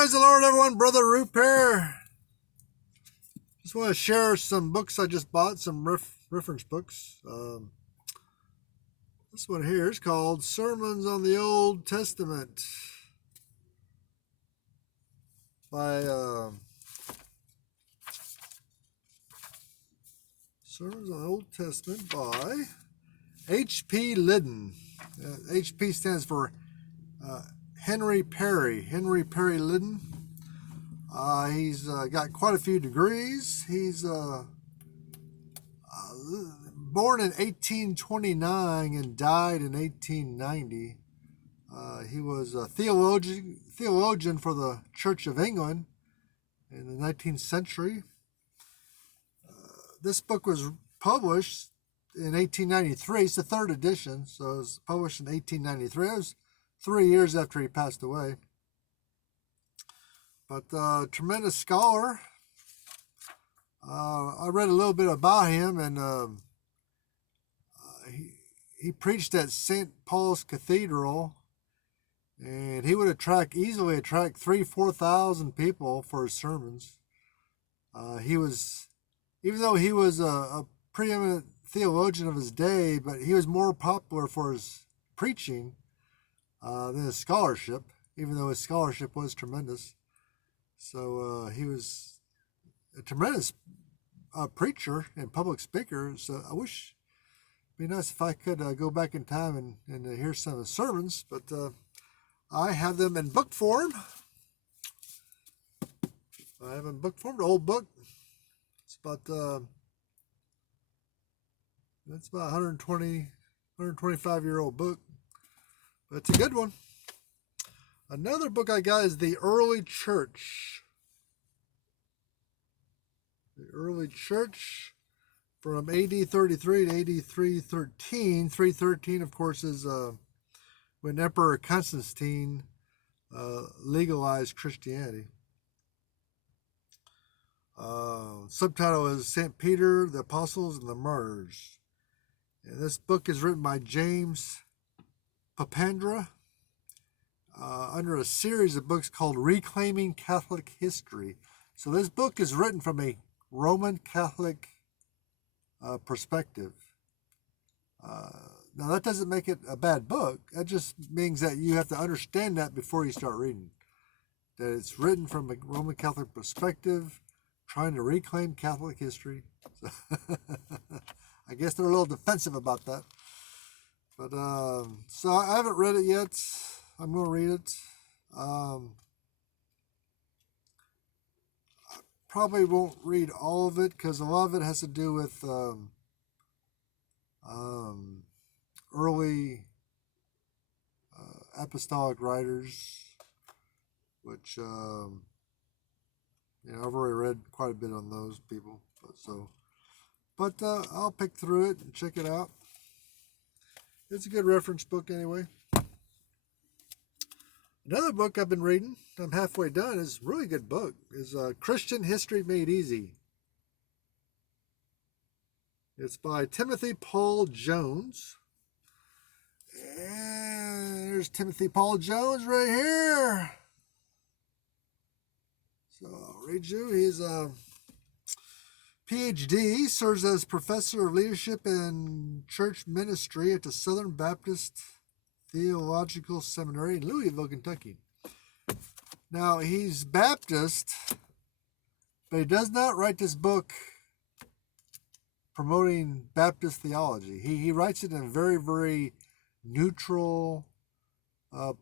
Praise the Lord, everyone. Brother Roop here. Just want to share some books I just bought, some reference books. This one here is called Sermons on the Old Testament by Sermons on the Old Testament by H.P. Liddon. H.P. stands for Henry Perry Liddon. He's got quite a few degrees. He's born in 1829 and died in 1890. He was a theologian for the Church of England in the 19th century. This book was published in 1893. It's the third edition, so it was published in 1893. It was 3 years after he passed away. But tremendous scholar. I read a little bit about him, and he preached at St. Paul's Cathedral, and he would easily attract 3,000-4,000 people for his sermons. Even though he was a preeminent theologian of his day, but he was more popular for his preaching than his scholarship, even though his scholarship was tremendous. So he was a tremendous preacher and public speaker. So I wish it'd be nice if I could go back in time and hear some of his sermons, but I have them in book form. I have them in book form, the old book. It's about 125-year-old book, but it's a good one. Another book I got is The Early Church. The Early Church from AD 33 to AD 313. 313, of course, is when Emperor Constantine legalized Christianity. Subtitle is St. Peter, the Apostles, and the Martyrs. And this book is written by James Papandra under a series of books called Reclaiming Catholic History. So this book is written from a Roman Catholic perspective. Now that doesn't make it a bad book. That just means that you have to understand that before you start reading. That it's written from a Roman Catholic perspective, trying to reclaim Catholic history. So I guess they're a little defensive about that. But so I haven't read it yet. I'm going to read it. I probably won't read all of it because a lot of it has to do with early apostolic writers, which I've already read quite a bit on those people. But I'll pick through it and check it out. It's a good reference book anyway. Another book I've been reading, I'm halfway done, is a really good book, is Christian History Made Easy. It's by Timothy Paul Jones. And there's Timothy Paul Jones right here. So I'll read you. He's a PhD, serves as professor of leadership and church ministry at the Southern Baptist Theological Seminary in Louisville, Kentucky. Now, he's Baptist, but he does not write this book promoting Baptist theology. He writes it in a very, very neutral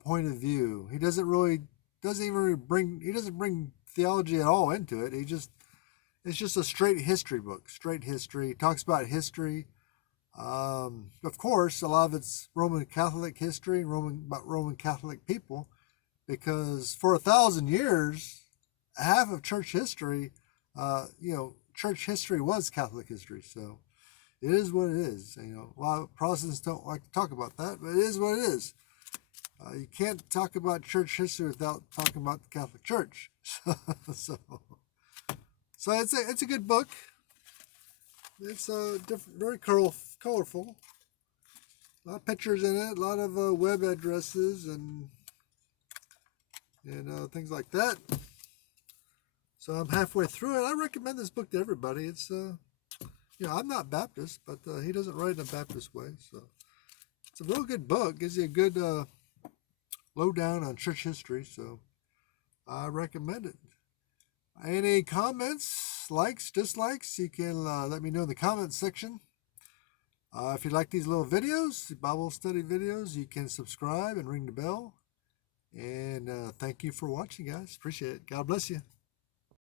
point of view. He doesn't bring theology at all into it. It's just a straight history book. Straight history. He talks about history. Of course, a lot of it's Roman Catholic history and about Roman Catholic people, because for 1,000 years, half of church history, church history was Catholic history. So it is what it is. A lot of Protestants don't like to talk about that, but it is what it is. You can't talk about church history without talking about the Catholic Church. So it's a good book. It's very colorful. A lot of pictures in it, a lot of web addresses, and and things like that. So I'm halfway through it. I recommend this book to everybody. It's I'm not Baptist, but he doesn't write in a Baptist way, so it's a real good book. Gives you a good lowdown on church history, so I recommend it. Any comments, likes, dislikes, you can let me know in the comments section. If you like these little videos, Bible study videos, you can subscribe and ring the bell. And thank you for watching, guys. Appreciate it. God bless you.